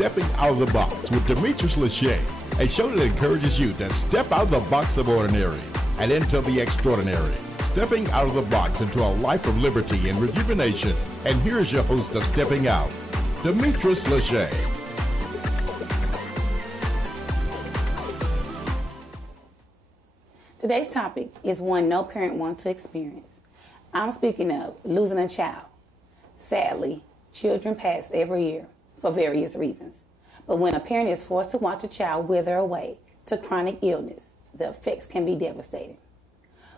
Stepping Out of the Box with D.Lashay, a show that encourages you to step out of the box of ordinary and into the extraordinary. Stepping out of the box into a life of liberty and rejuvenation. And here's your host of Stepping Out, D.Lashay. Today's topic is one no parent wants to experience. I'm speaking of losing a child. Sadly, children pass every year for various reasons. But when a parent is forced to watch a child wither away to chronic illness, the effects can be devastating.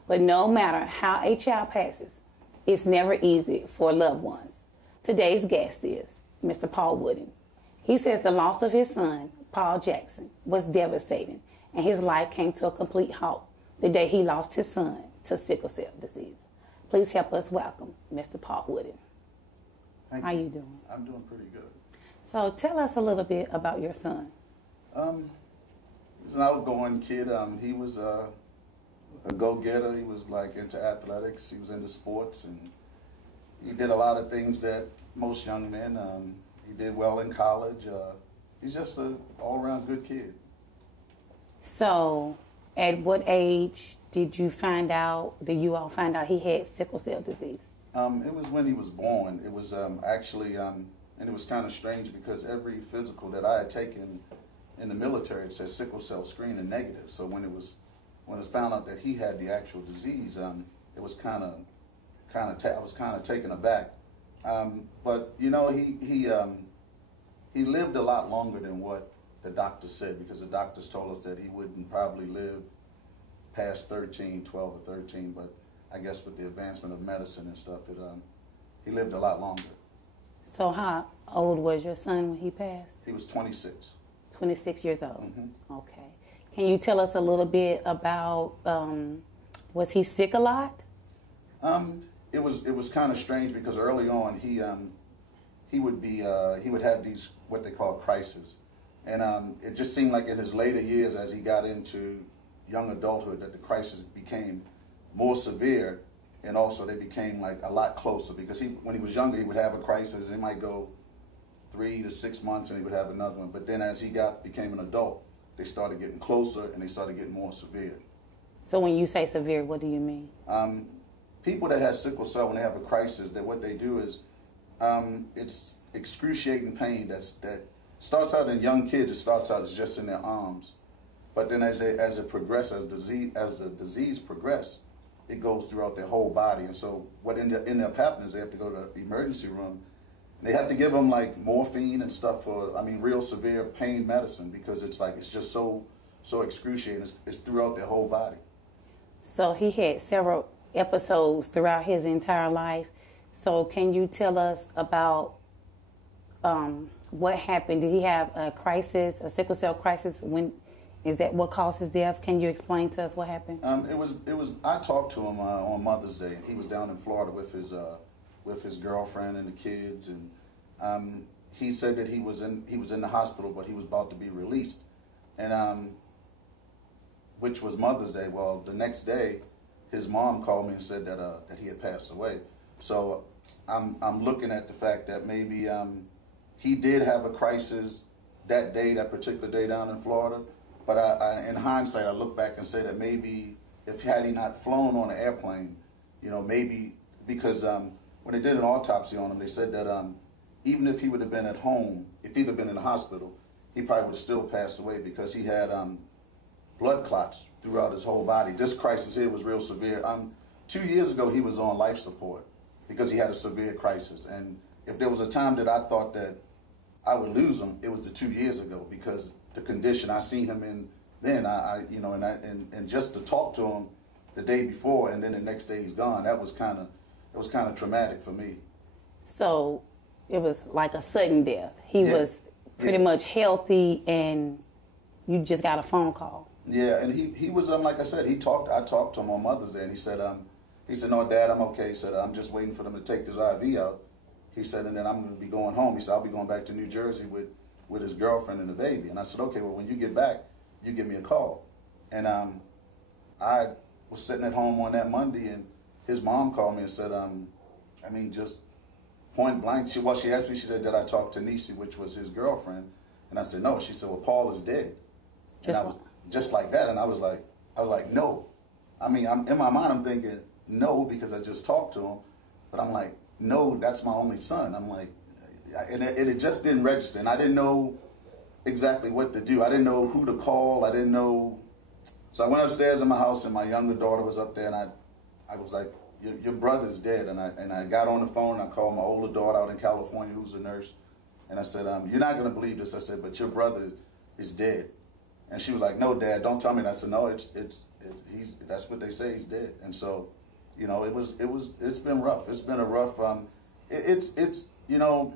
But no matter how a child passes, it's never easy for loved ones. Today's guest is Mr. Paul Wooden. He says the loss of his son, Paul Jackson, was devastating, and his life came to a complete halt the day he lost his son to sickle cell disease. Please help us welcome Mr. Paul Wooden. Thank How you. you doing? I'm doing pretty good. So tell us a little bit about your son. He's an outgoing kid. He was a go-getter. He was like into athletics. He was into sports, and he did a lot of things that most young men. He did well in college. He's just an all-around good kid. So at what age did you all find out he had sickle cell disease? It was when he was born. It was actually, and it was kind of strange because every physical that I had taken in the military, it says sickle cell screening negative. So when it was found out that he had the actual disease, it was I was kind of taken aback. But you know, he lived a lot longer than what the doctors said, because the doctors told us that he wouldn't probably live past 13, 12 or 13, but I guess with the advancement of medicine and stuff, he lived a lot longer. So how old was your son when he passed? He was 26. 26 years old. Mm-hmm. Okay. Can you tell us a little bit about, was he sick a lot? It was kind of strange because early on he would have these what they call crises, and it just seemed like in his later years, as he got into young adulthood, that the crisis became more severe, and also they became like a lot closer, because when he was younger, he would have a crisis. It might go 3 to 6 months and he would have another one. But then as he became an adult, they started getting closer and they started getting more severe. So when you say severe, what do you mean? People that have sickle cell, when they have a crisis, that what they do is it's excruciating pain that starts out in young kids. It starts out as just in their arms, but then as it progresses, as the disease progresses, it goes throughout their whole body. And so what ended up happening is they have to go to the emergency room. And they have to give them like morphine and stuff for, real severe pain medicine, because it's just so excruciating. It's throughout their whole body. So he had several episodes throughout his entire life. So can you tell us about what happened? Did he have a crisis, a sickle cell crisis? Is that what caused his death? Can you explain to us what happened? It was. I talked to him on Mother's Day, and he was down in Florida with his girlfriend and the kids, and he said that he was in the hospital, but he was about to be released, and which was Mother's Day. Well, the next day, his mom called me and said that he had passed away. So I'm looking at the fact that maybe he did have a crisis that particular day down in Florida. But in hindsight, I look back and say that maybe had he not flown on an airplane, maybe because when they did an autopsy on him, they said that even if he would have been at home, if he'd have been in the hospital, he probably would have still passed away, because he had blood clots throughout his whole body. This crisis here was real severe. 2 years ago, he was on life support because he had a severe crisis. And if there was a time that I thought that I would lose him, it was the 2 years ago, because the condition I seen him in then, and just to talk to him the day before and then the next day he's gone, it was kind of traumatic for me. So it was like a sudden death. He was pretty much healthy, and you just got a phone call. Yeah, and he was like I said, I talked to him on Mother's Day, and he said, no, Dad, I'm okay. He said, I'm just waiting for them to take this IV out. He said, and then I'm going to be going home. He said, I'll be going back to New Jersey with his girlfriend and the baby. And I said, okay, well, when you get back, you give me a call. And I was sitting at home on that Monday, and his mom called me and said, just point blank, she asked me, she said, did I talk to Nisi, which was his girlfriend? And I said, no. She said, well, Paul is dead. Just like that. And I was like, no. I mean, in my mind, I'm thinking, no, because I just talked to him. But I'm like, no, that's my only son. I'm like, and it just didn't register. And I didn't know exactly what to do. I didn't know who to call. I didn't know. So I went upstairs in my house, and my younger daughter was up there, and I was like, your brother's dead. And I got on the phone, and I called my older daughter out in California, who's a nurse. And I said, you're not going to believe this. I said, but your brother is dead. And she was like, no, Dad, don't tell me. And I said, no, that's what they say, he's dead. And so, you know, it's been rough. It's been a rough, you know,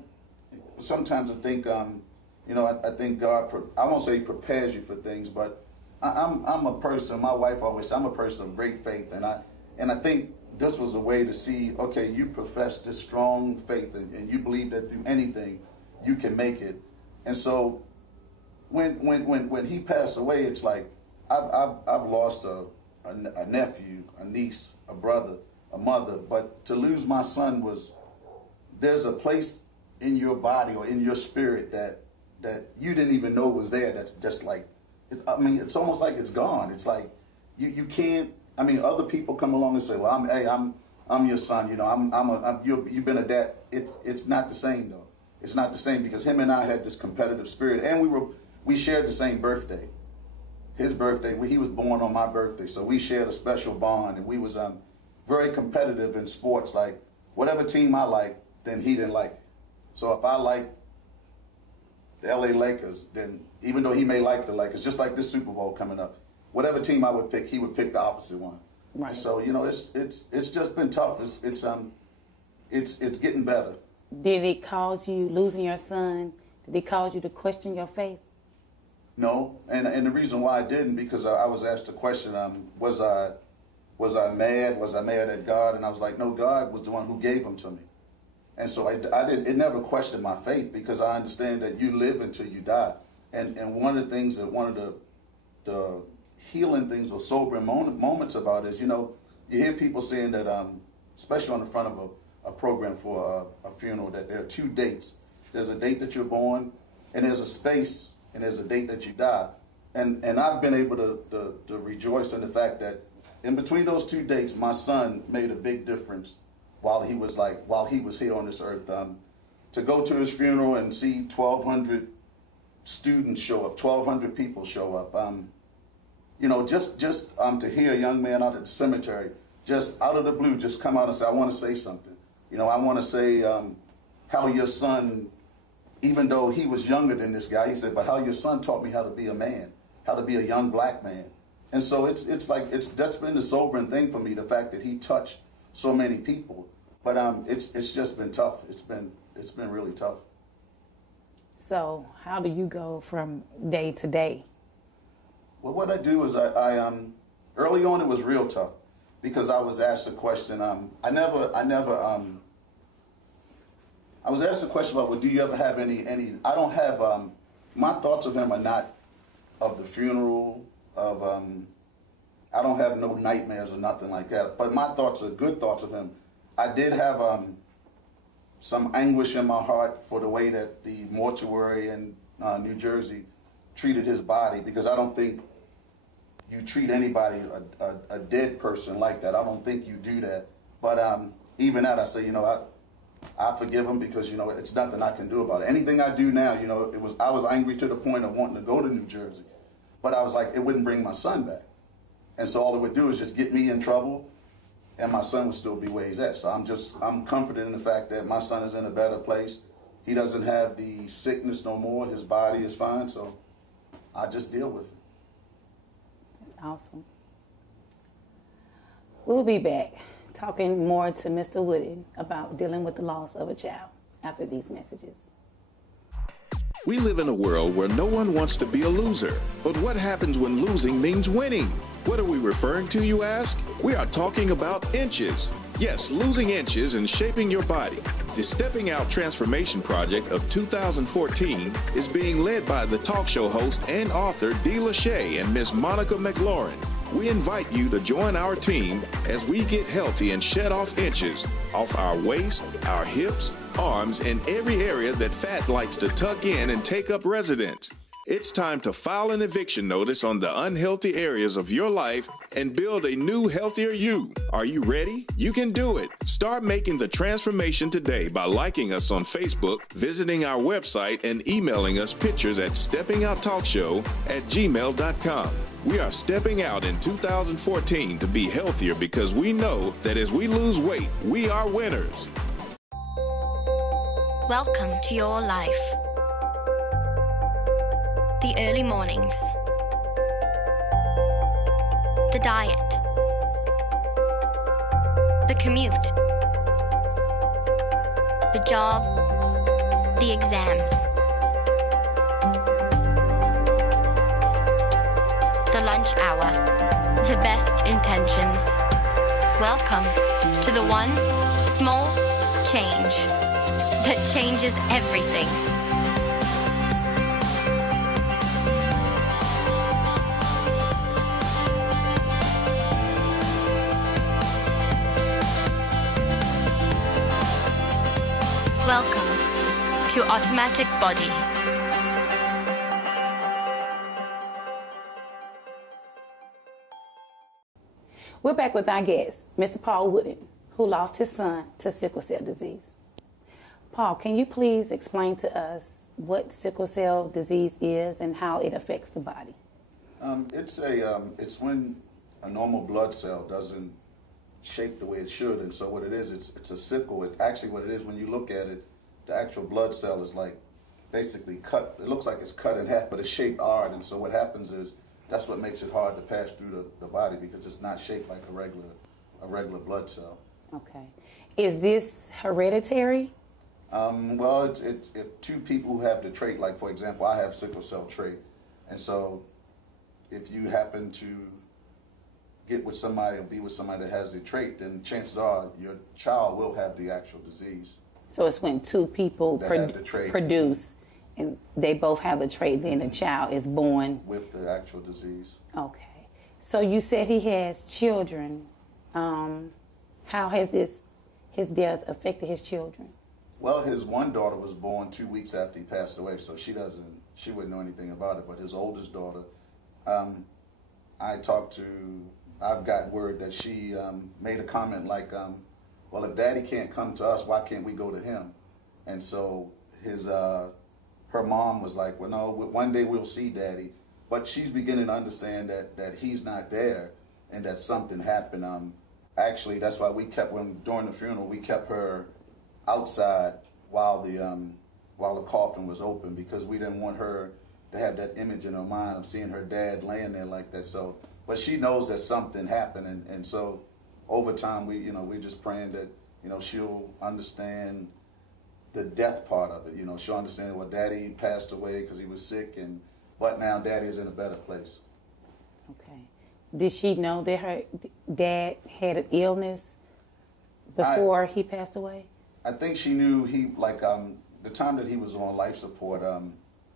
sometimes I think, you know, I think God, I won't say he prepares you for things, but I'm a person, my wife always said, I'm a person of great faith. And I think this was a way to see, okay, you profess this strong faith and you believe that through anything you can make it. And so when he passed away, it's like I've lost a nephew, a niece, a brother, a mother, but to lose my son there's a place in your body or in your spirit that you didn't even know was there. That's just like, I mean, it's almost like it's gone. It's like you can't. I mean, other people come along and say, "Well, I'm your son. You know, you've been a dad." It's not the same though. It's not the same because him and I had this competitive spirit, and we shared the same birthday. His birthday, he was born on my birthday, so we shared a special bond, and we was very competitive in sports. Like whatever team I liked, then he didn't like it. So if I like the LA Lakers, then even though he may like the Lakers, just like this Super Bowl coming up, whatever team I would pick, he would pick the opposite one. Right. So you know, it's just been tough. It's getting better. Did it cause you, losing your son, did it cause you to question your faith? No, and the reason why I didn't, because I was asked the question, was I mad? Was I mad at God? And I was like, no, God was the one who gave him to me. And so it never questioned my faith, because I understand that you live until you die. And one of the things that one of the healing things or sobering moments about is, you know, you hear people saying that, especially on the front of a program for a funeral, that there are two dates. There's a date that you're born, and there's a space, and there's a date that you die. And I've been able to rejoice in the fact that in between those two dates, my son made a big difference while he was here on this earth. To go to his funeral and see 1,200 students show up, 1,200 people show up. You know, just to hear a young man out at the cemetery, just out of the blue, just come out and say, I want to say something. You know, I want to say how your son, even though he was younger than this guy, he said, but how your son taught me how to be a man, how to be a young black man. And so that's been the sobering thing for me, the fact that he touched so many people. But it's just been tough. It's been really tough. So how do you go from day to day? Well, what I do is I early on it was real tough, because I was asked a question. I was asked a question about, well, do you ever have any? I don't have. My thoughts of him are not of the funeral. I don't have no nightmares or nothing like that. But my thoughts are good thoughts of him. I did have some anguish in my heart for the way that the mortuary in New Jersey treated his body, because I don't think you treat anybody, a dead person, like that. I don't think you do that. But even that, I say, you know, I forgive him, because, you know, it's nothing I can do about it. Anything I do now, you know, I was angry to the point of wanting to go to New Jersey. But I was like, it wouldn't bring my son back. And so all it would do is just get me in trouble, and my son would still be where he's at. So I'm comforted in the fact that my son is in a better place. He doesn't have the sickness no more. His body is fine, so I just deal with it. That's awesome. We'll be back talking more to Mr. Woodard about dealing with the loss of a child after these messages. We live in a world where no one wants to be a loser. But what happens when losing means winning? What are we referring to, you ask? We are talking about inches. Yes, losing inches and shaping your body. The Stepping Out Transformation Project of 2014 is being led by the talk show host and author D.Lashay and Miss Monica McLaurin. We invite you to join our team as we get healthy and shed off inches off our waist, our hips, arms in every area that fat likes to tuck in and take up residence. It's time to file an eviction notice on the unhealthy areas of your life and build a new, healthier you. Are you ready? You can do it. Start making the transformation today by liking us on Facebook, visiting our website, and emailing us pictures at steppingouttalkshow@gmail.com. We are stepping out in 2014 to be healthier because we know that as we lose weight, we are winners. Welcome to your life. The early mornings, the diet, the commute, the job, the exams, the lunch hour, the best intentions. Welcome to the one small change that changes everything. Welcome to Automatic Body. We're back with our guest, Mr. Paul Wooden, who lost his son to sickle cell disease. Paul, can you please explain to us what sickle cell disease is and how it affects the body? It's when a normal blood cell doesn't shape the way it should, and so what it is, it's a sickle. It's actually what it is. When you look at it, the actual blood cell is like basically cut. It looks like it's cut in half, but it's shaped hard, and so what happens is that's what makes it hard to pass through the body, because it's not shaped like a regular blood cell. Okay. Is this hereditary? Well, it's if two people who have the trait, like for example, I have sickle cell trait, and so if you happen to get with somebody or be with somebody that has the trait, then chances are your child will have the actual disease. So it's when two people produce and they both have the trait, then the child is born with the actual disease. Okay. So you said he has children. How has his death affected his children? Well, his one daughter was born 2 weeks after he passed away, so she wouldn't know anything about it. But his oldest daughter, I've got word that she made a comment like, well, if Daddy can't come to us, why can't we go to him? And so her mom was like, well, no, one day we'll see Daddy. But she's beginning to understand that he's not there and that something happened. Actually, that's why during the funeral, we kept her outside while the coffin was open, because we didn't want her to have that image in her mind of seeing her dad laying there like that. So, but she knows that something happened, and so over time we're just praying that she'll understand the death part of it. She'll understand, well, Daddy passed away because he was sick, but now Daddy's in a better place. Okay. Did she know that her dad had an illness before he passed away? I think she knew the time that he was on life support,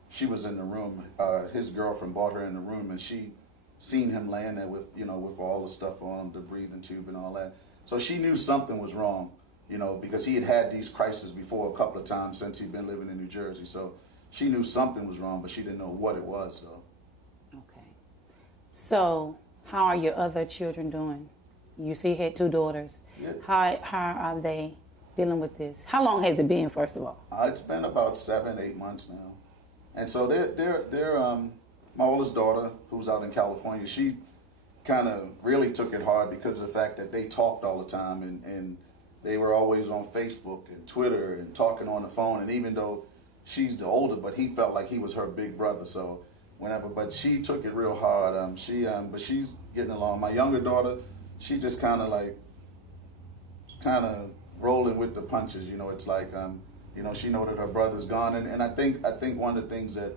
she was in the room. His girlfriend brought her in the room, and she seen him laying there with all the stuff on him, the breathing tube and all that. So she knew something was wrong, because he had these crises before a couple of times since he'd been living in New Jersey. So she knew something was wrong, but she didn't know what it was, though. Okay. So how are your other children doing? You see, you had 2 daughters. Yeah. How are they dealing with this? How long has it been, first of all? It's been about 7-8 months now. And so they're my oldest daughter, who's out in California, she kind of really took it hard because of the fact that they talked all the time, and they were always on Facebook and Twitter and talking on the phone. And even though she's the older, but he felt like he was her big brother. So but she took it real hard. But she's getting along. My younger daughter, she just kind of rolling with the punches. It's like she know that her brother's gone, and I think one of the things that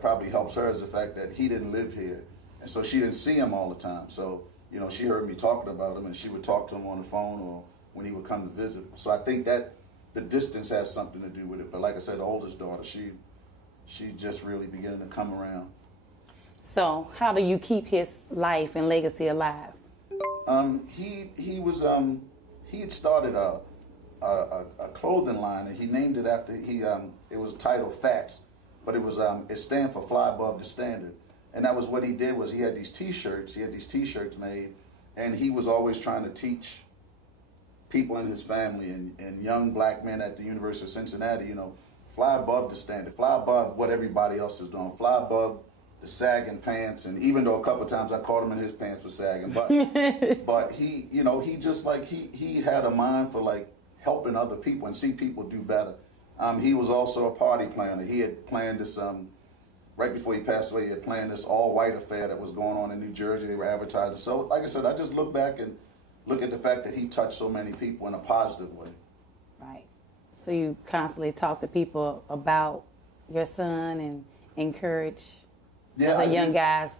probably helps her is the fact that he didn't live here, and so she didn't see him all the time. So she heard me talking about him, and she would talk to him on the phone or when he would come to visit. So I think that the distance has something to do with it. But like I said, the oldest daughter, she just really beginning to come around. So how do you keep his life and legacy alive? He had started a clothing line, and he named it after it was titled Fats, but it stands for Fly Above the Standard. And that was what he did, was he had these T-shirts. He had these T-shirts made, and he was always trying to teach people in his family and young black men at the University of Cincinnati, you know, fly above the standard, fly above what everybody else is doing, fly above the sagging pants. And even though a couple of times I caught him in his pants for sagging, but he, you know, he just like he had a mind for like helping other people and see people do better. He was also a party planner. He had planned this. Right before he passed away, he had planned this all-white affair that was going on in New Jersey. They were advertising. So, like I said, I just look back and look at the fact that he touched so many people in a positive way. Right. So you constantly talk to people about your son and encourage other young guys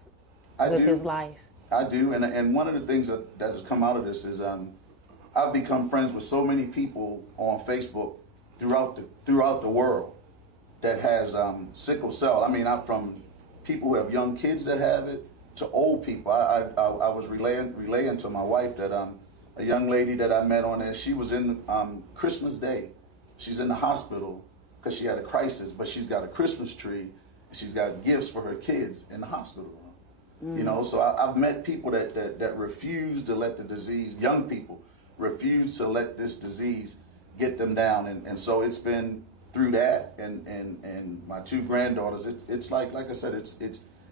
with his life. I do, and one of the things that has come out of this is I've become friends with so many people on Facebook throughout the world that has sickle cell. I mean, I'm from people who have young kids that have it to old people. I was relaying to my wife that a young lady that I met on there, she was in Christmas Day. She's in the hospital because she had a crisis, but she's got a Christmas tree. And she's got gifts for her kids in the hospital room. You know, so I've met people that refuse to let the disease, young people, refuse to let this disease get them down. And so it's been through that and my two granddaughters, it's like I said,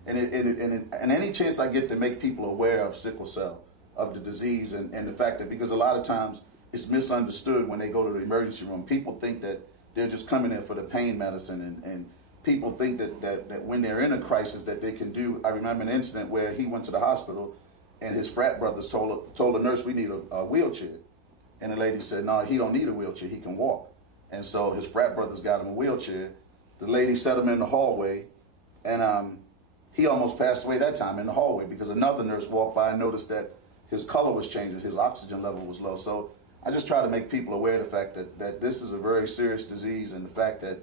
and any chance I get to make people aware of sickle cell, of the disease, and the fact that, because a lot of times it's misunderstood when they go to the emergency room. People think that they're just coming in for the pain medicine, and people think that when they're in a crisis that they can do. I remember an incident where he went to the hospital and his frat brothers told the nurse, we need a wheelchair. And the lady said, no, he don't need a wheelchair, he can walk. And so his frat brothers got him a wheelchair. The lady set him in the hallway, and he almost passed away that time in the hallway because another nurse walked by and noticed that his color was changing, his oxygen level was low. So I just try to make people aware of the fact that this is a very serious disease, and the fact that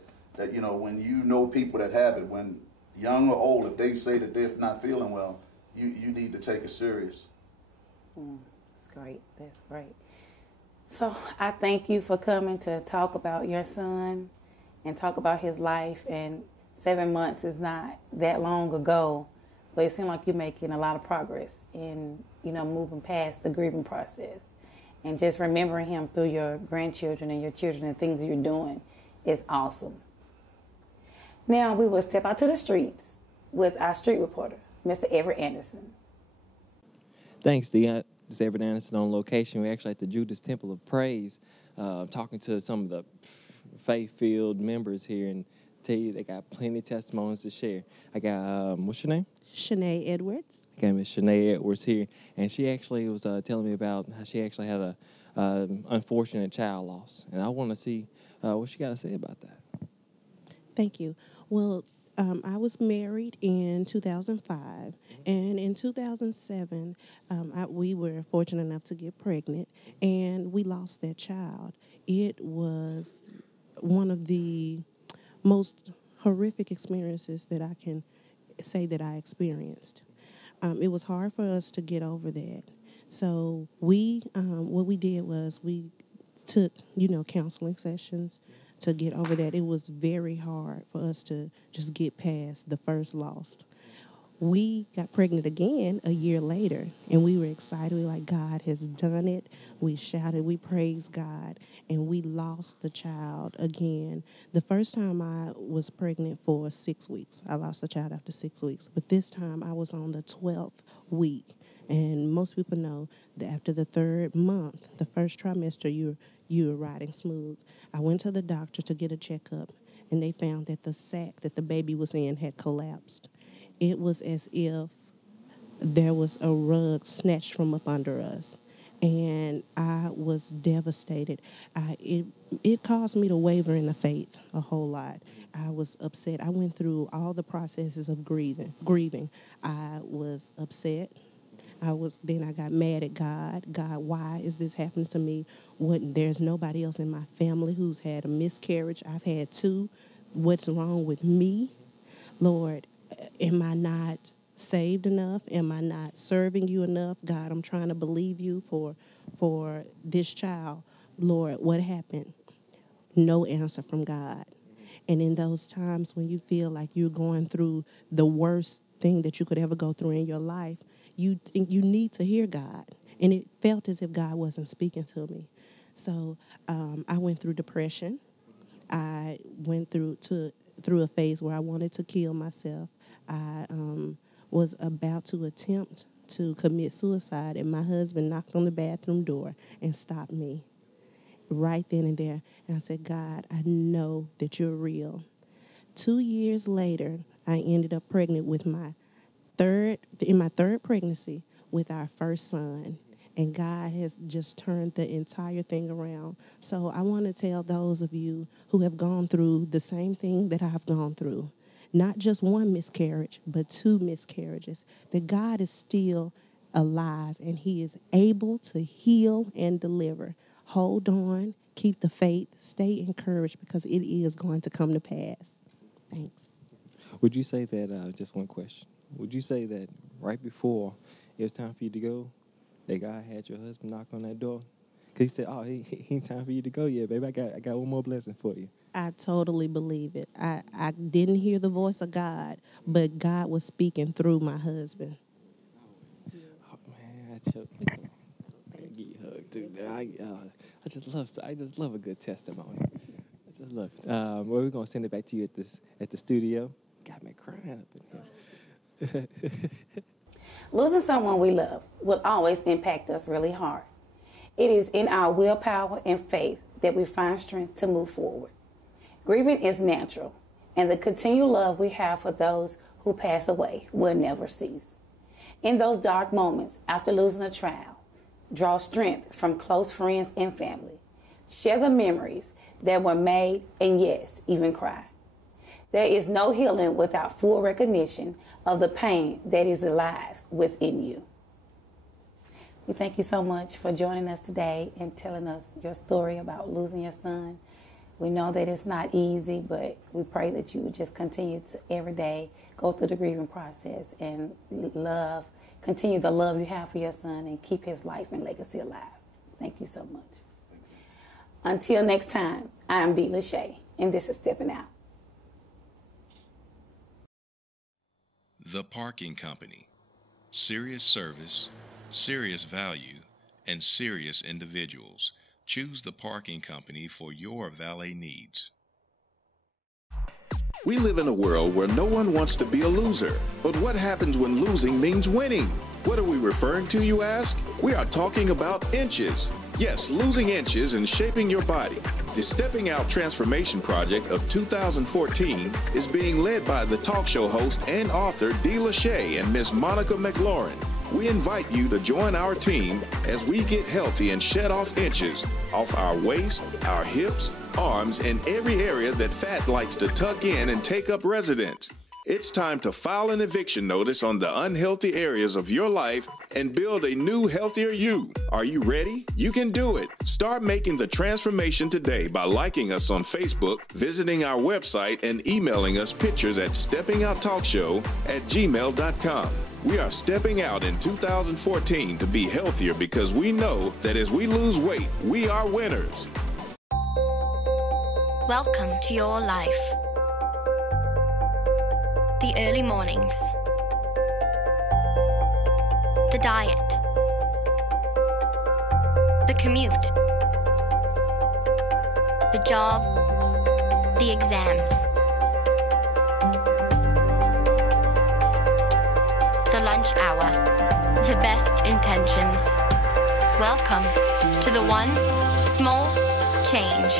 you know, when you know people that have it, when young or old, if they say that they're not feeling well, you need to take it serious. That's great. That's great. So I thank you for coming to talk about your son and talk about his life. And 7 months is not that long ago, but it seems like you're making a lot of progress in, you know, moving past the grieving process. And just remembering him through your grandchildren and your children and things you're doing is awesome. Now we will step out to the streets with our street reporter, Mr. Everett Anderson. Thanks, Dee. This is Everett Anderson on location. We're actually at the Judas Temple of Praise, talking to some of the faith-filled members here, and tell you they got plenty of testimonies to share. I got, what's your name? Shanae Edwards. Okay, Miss Shanae Edwards here, and she actually was telling me about how she actually had a unfortunate child loss, and I want to see what she got to say about that. Thank you. Well, I was married in 2005, and in 2007, we were fortunate enough to get pregnant, and we lost that child. It was one of the most horrific experiences that I can say that I experienced. It was hard for us to get over that. So what we did was we took, counseling sessions to get over that. It was very hard for us to just get past the first loss. We got pregnant again a year later, and we were excited. We were like, God has done it. We shouted, we praised God, and we lost the child again. The first time I was pregnant for 6 weeks. I lost the child after 6 weeks. But this time I was on the 12th week. And most people know that after the third month, the first trimester, you're riding smooth. I went to the doctor to get a checkup, and they found that the sac that the baby was in had collapsed. It was as if there was a rug snatched from up under us, and I was devastated. It caused me to waver in the faith a whole lot. I was upset. I went through all the processes of grieving. I was upset. Then I got mad at God. God, why is this happening to me? There's nobody else in my family who's had a miscarriage. I've had 2. What's wrong with me? Lord, am I not saved enough? Am I not serving you enough? God, I'm trying to believe you for this child, Lord, what happened? No answer from God. And in those times when you feel like you're going through the worst thing that you could ever go through in your life, you think you need to hear God. And it felt as if God wasn't speaking to me. So I went through depression. I went through a phase where I wanted to kill myself. I was about to attempt to commit suicide, and my husband knocked on the bathroom door and stopped me right then and there. And I said, God, I know that you're real. 2 years later, I ended up pregnant with my third pregnancy with our first son. And God has just turned the entire thing around. So I want to tell those of you who have gone through the same thing that I've gone through, not just one miscarriage, but 2 miscarriages, that God is still alive and he is able to heal and deliver. Hold on, keep the faith, stay encouraged, because it is going to come to pass. Thanks. Would you say that, just one question, would you say that right before it was time for you to go, that God had your husband knock on that door? Because he said, oh, he ain't time for you to go yet, baby. I got one more blessing for you. I totally believe it. I didn't hear the voice of God, but God was speaking through my husband. Oh, man, I choked. I give you a hug, too. I just love a good testimony. I just love it. Well, we're going to send it back to you at the studio. Got me crying up in here. Losing someone we love will always impact us really hard. It is in our willpower and faith that we find strength to move forward. Grieving is natural, and the continued love we have for those who pass away will never cease. In those dark moments after losing a child, draw strength from close friends and family. Share the memories that were made, and yes, even cry. There is no healing without full recognition of the pain that is alive within you. We thank you so much for joining us today and telling us your story about losing your son. We know that it's not easy, but we pray that you would just continue to every day go through the grieving process and continue the love you have for your son and keep his life and legacy alive. Thank you so much. Until next time, I am D.Lashay, and this is Steppin' Out. The Parking Company. Serious service, serious value, and serious individuals. Choose the Parking Company for your valet needs. We live in a world where no one wants to be a loser. But what happens when losing means winning? What are we referring to, you ask? We are talking about inches. Yes, losing inches and shaping your body. The Stepping Out Transformation Project of 2014 is being led by the talk show host and author D.Lashay and Miss Monica McLaurin. We invite you to join our team as we get healthy and shed off inches off our waist, our hips, arms, and every area that fat likes to tuck in and take up residence. It's time to file an eviction notice on the unhealthy areas of your life and build a new, healthier you. Are you ready? You can do it. Start making the transformation today by liking us on Facebook, visiting our website, and emailing us pictures at steppingouttalkshow@gmail.com. We are stepping out in 2014 to be healthier because we know that as we lose weight, we are winners. Welcome to your life. The early mornings. The diet. The commute. The job. The exams. The lunch hour. The best intentions. Welcome to the one small change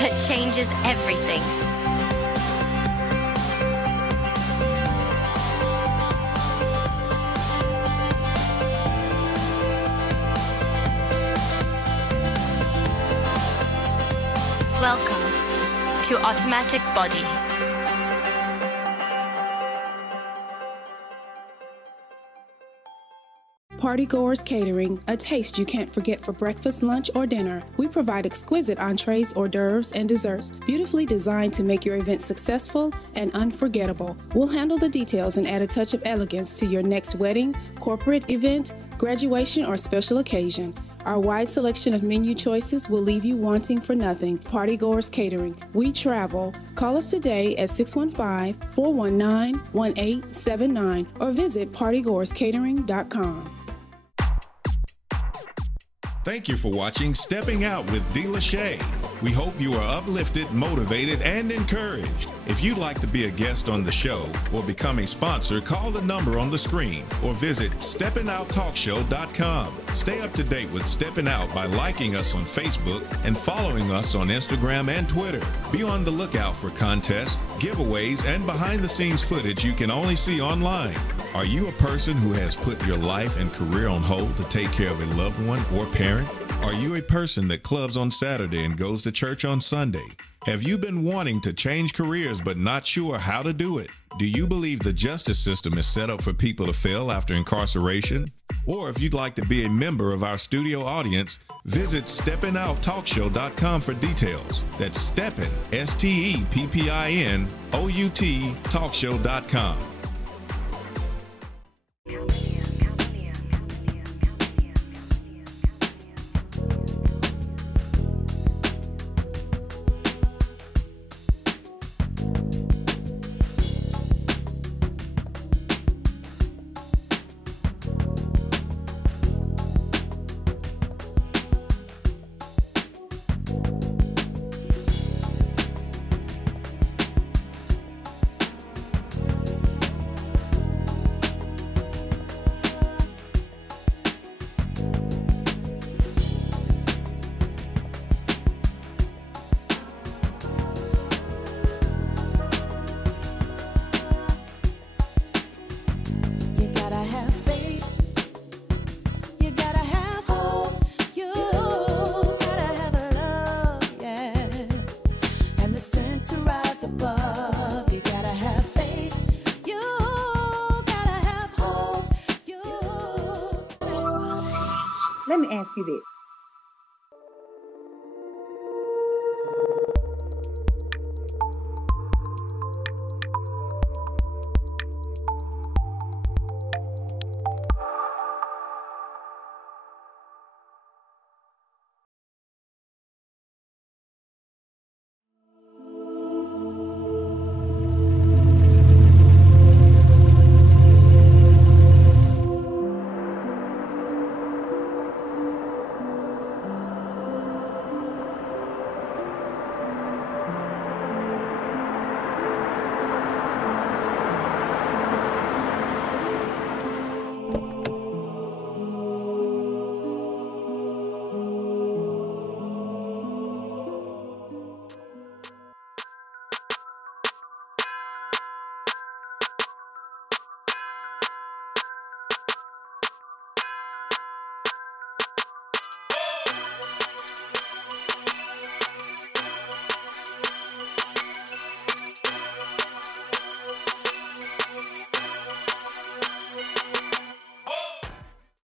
that changes everything. Welcome to Automatic Body. Partygoers Catering, a taste you can't forget for breakfast, lunch, or dinner. We provide exquisite entrees, hors d'oeuvres, and desserts, beautifully designed to make your event successful and unforgettable. We'll handle the details and add a touch of elegance to your next wedding, corporate event, graduation, or special occasion. Our wide selection of menu choices will leave you wanting for nothing. Partygoers Catering. We travel. Call us today at 615-419-1879 or visit partygoerscatering.com. Thank you for watching Stepping Out with D.Lashay. We hope you are uplifted, motivated, and encouraged. If you'd like to be a guest on the show or become a sponsor, call the number on the screen or visit steppinouttalkshow.com. Stay up to date with Steppin' Out by liking us on Facebook and following us on Instagram and Twitter. Be on the lookout for contests, giveaways, and behind-the-scenes footage you can only see online. Are you a person who has put your life and career on hold to take care of a loved one or parent? Are you a person that clubs on Saturday and goes to church on Sunday? Have you been wanting to change careers but not sure how to do it? Do you believe the justice system is set up for people to fail after incarceration? Or if you'd like to be a member of our studio audience, visit steppinouttalkshow.com for details. That's Steppin, STEPPINOUT, talkshow.com. Let me ask you this.